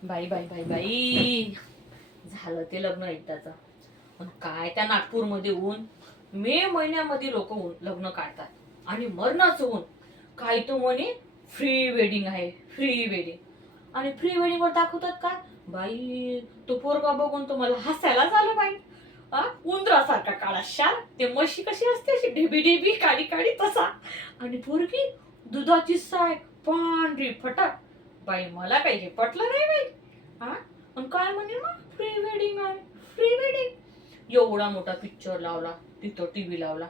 बाई बाई बाई बाई, झालं ते लग्न एकदाच. पण काय त्या नागपूरमध्ये ऊन, मे महिन्यामध्ये लोक लग्न काढतात आणि मरणाचं ऊन. काय तो म्हणे फ्री वेडिंग आहे, फ्री वेडिंग. आणि फ्री वेडिंग वर दाखवतात काय बाई, तो पोरगा बघून तो मला हसायलाच आलं बाई. उंदरासारखा काळा शाल, ते म्हशी कशी असते अशी ढेबी ढेबी काळी काळी तसा, आणि पोरगी दुधाची साय पांढरी फटाक. बाई मला काही हे पटलं नाही बाई. आणि काय म्हणे मग फ्री वेडिंग आहे, फ्री वेडिंग. एवढा मोठा पिक्चर लावला, तिथं टीव्ही लावला,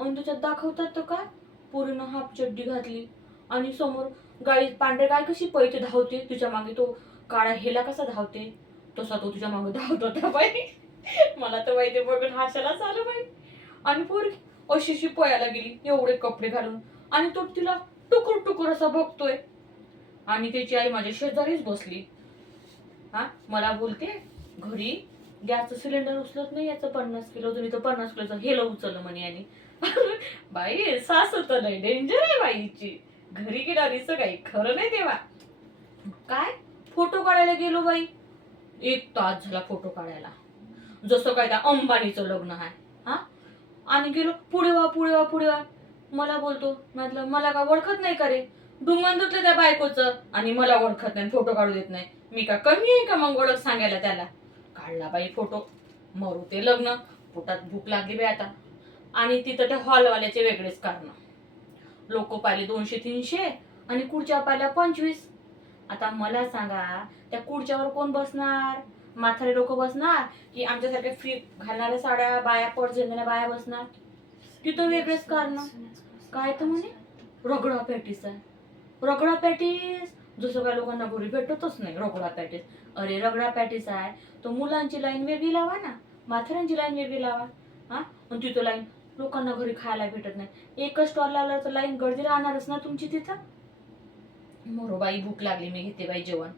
आणि त्याच्यात दाखवतात तर काय, पोरीनं हाफ चड्डी घातली आणि समोर गाडी, पांढऱ्या गाय कशी पैसे धावते तुझ्या मागे, तो काळा हेला कसा धावते तसा तो तुझ्या मागे धावत होता बाई. मला तर बाई ते बघून हाशालाच आलं बाई. आणि पोरगी अशी पळायला गेली एवढे कपडे घालून, आणि तो तिला टुकुर टुकुर असा बघतोय. आणि त्याची आई माझ्या शेजारीच बसली. मला बोलते घरी गॅसचं सिलेंडर उचलत नाही, याचं 50 किलो, तुम्ही तर 50 किलोचं हेलं उचललं म्हणे. आणि बाई सासू तर नाही डेंजर आहे बाईची, घरी गेल्यावर काही खरं नाही तेव्हा. काय फोटो काढायला गेलो बाई, 1 तास झाला फोटो काढायला, जसं काय त्या अंबानीचं लग्न आहे. आणि गेलो पुढे वा पुढे वा पुढे वा. मला बोलतो, म्हटलं मला का ओळखत नाही का रे, डुंगण धुतलं त्या बायकोचं आणि मला ओळखत नाही, फोटो काढू देत नाही, मी का कमी आहे का मग ओळख सांगायला त्याला. काढला बाई फोटो. मरू ते लग्न, पोटात भूक लागली बाई आता. आणि तिथं त्या हॉलवाल्याचे वेगळेच कारण, लोक पाहिले 200-300 आणि खुर्च्या पाहिल्या 25. आता मला सांगा, त्या खुर्च्यावर कोण बसणार, म्हातारे लोक बसणार की आमच्यासारख्या फ्री घालणाऱ्या साड्या बाया, पडझडणाऱ्या बाया बसणार. तिथं वेगळेच कारण. काय तर म्हणे रगडा पॅटीस आहे, रगडा पॅटीस. जसं काय लोकांना घरी भेटतच नाही रगडा पॅटीस. अरे रगडा पॅटीस आहे तो मुलांची लाईन वेगळी लावा ना, म्हाताऱ्यांची लाईन वेगळी लावा. आणि तिथं लाईन, लोकांना घरी खायला भेटत नाही, एकच स्टॉल लावला तर लाईन गर्दी राहणारच ना तुमची तिथं. मोरो बाई भूक लागली, मी घेते बाई जेवण.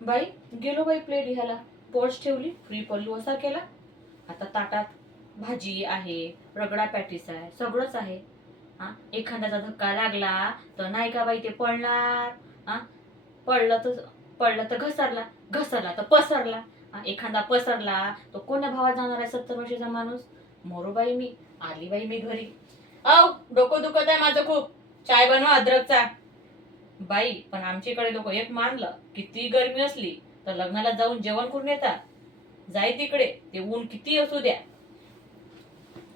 बाई गेलो बाई प्लेट घ्यायला, पर्स ठेवली, फ्री पल्लू असा केला. आता ताटात भाजी आहे, रगडा पॅटीस आहे, सगळंच आहे. एखाद्याचा धक्का लागला तर नाही का बाई ते पडणार. पडलं तर घसरला, घसरला तर पसरला. एखादा पसरला तर कोण्या भावात जाणार आहे 70 वर्षाचा माणूस. मोरो बाई मी आली बाई मी घरी. डोकं दुखत आहे माझं खूप, चाय बनवा अद्रकचा. बाई पण आमच्याकडे लोक एक मानलं, किती गरमी असली तर लग्नाला जाऊन जेवण करून येतात. जाय तिकडे, ते ऊन किती असू द्या,